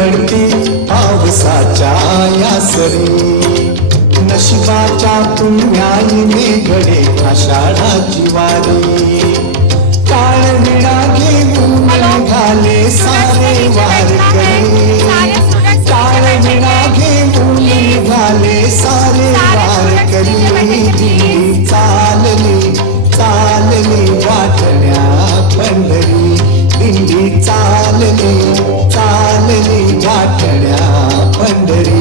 पडते पावसाच्या यासरी. नशिबाच्या पुण्याईने घडे आषाढाची वारी. काळ विडा घेऊन निघाले सारे वारकरी. काळ विडा घेऊन निघाले सारे वारकरी. दिंडी चालली चालली वाटण्या पंढरी. दिंडी चालली चालली वाटण्या पंढरी.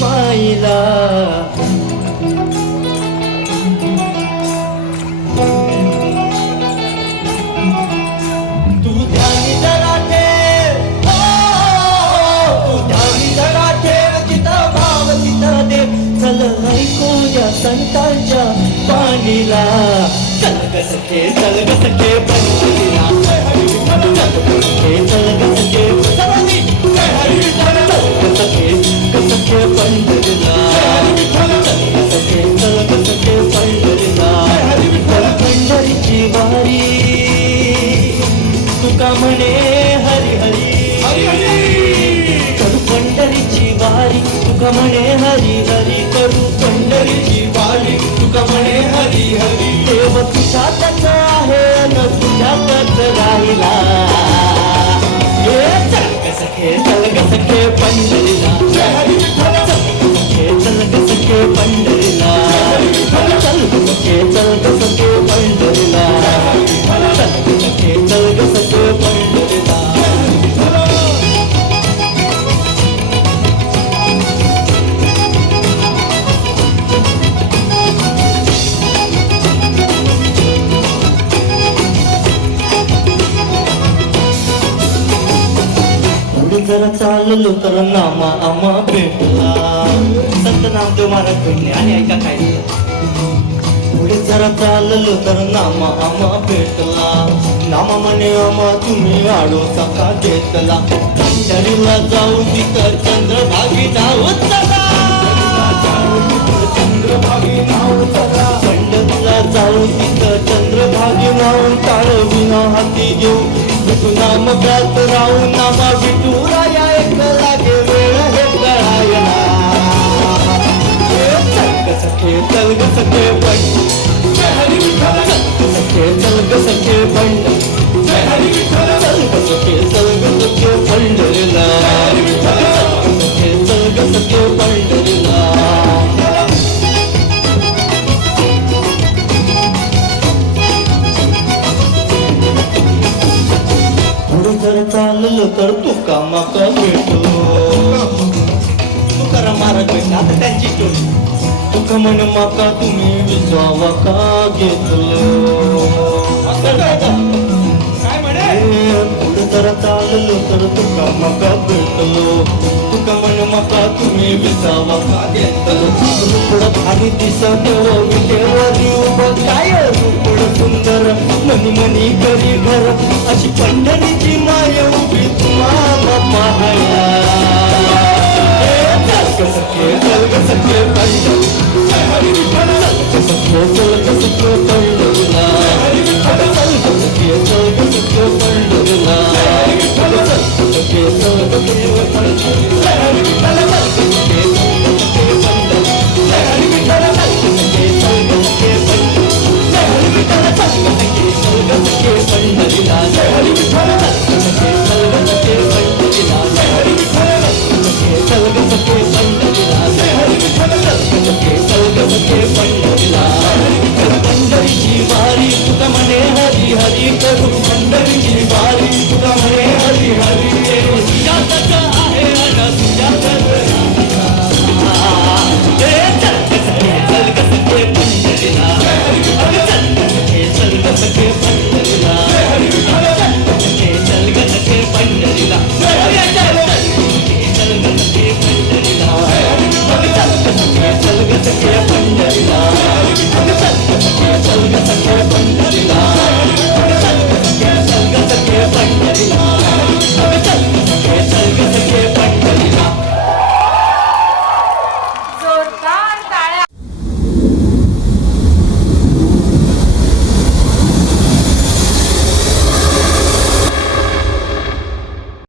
माईला तू ध्यानी जरा ठेव, तू ध्यानी जरा ठेव, जिथं भाव तिथं देव. चल ऐकूया संतांच्या पाणीला. चल ग सखे चल ग सखे पंढरीला. चल ग सखे चल ग सखे सखे पंढरीला. सखे चल ग सखे पंढरीला. पंढरीची वारी तुका म्हणे हरी हरी. करू पंढरीची वारी तुका म्हणे हरी हरी. करू पंढरीची वारी तुका म्हणे हरी हरी. देव तुझ्यातच आहे न तुझ्यातच राहिला. चल ग सखे चल ग सखे पंढरीला. चल ग सखे पंढरीला. चल ग सखे चल ग सखे पंढरीला. चल ग सखे चल ग सखे पंढरीला. जरा चाललो तर नामा आम्हा भेटला. संत नामदेव महाराज भेटले. आणि ऐका काय पुढे जरा चाललो तर नामा आम्हा भेटला. नामा म्हणे आम्हा तुम्ही आडोसा का घेतला पंढरीला जाऊ तिथं चंद्रभागी नाव चला चंद्रभागी नाव चला पंढरीला जाऊ तिथं चंद्रभागी नाव टाळ विना हाती घेऊ नाम गात राहू नामा विठुराया एक लागे वेळ हे कळायला सखे चल ग सखे पंड सखे चल ग सखे पंड चल ग सखे चल ग सखे पंढरीला सखे चल ग सखे पंढरीला जर चाललं तर तू कामाका भेटो तुकाराम महाराज भेटला आता त्यांची टोळी तुका म्हण माका तुम्ही विसावा का घेतलो काय म्हणे पुढे जर चाललं तर तुका माका भेटलो तुका म्हण माका तुम्ही विसावा का घेतलो रुपड भारी दिसत विटेवरी उभं काय रुपड सुंदर मनी मनी करी घर अशी पंढरीची माय उभी तुम्हाला पाहायला चल ग सखे पंढरी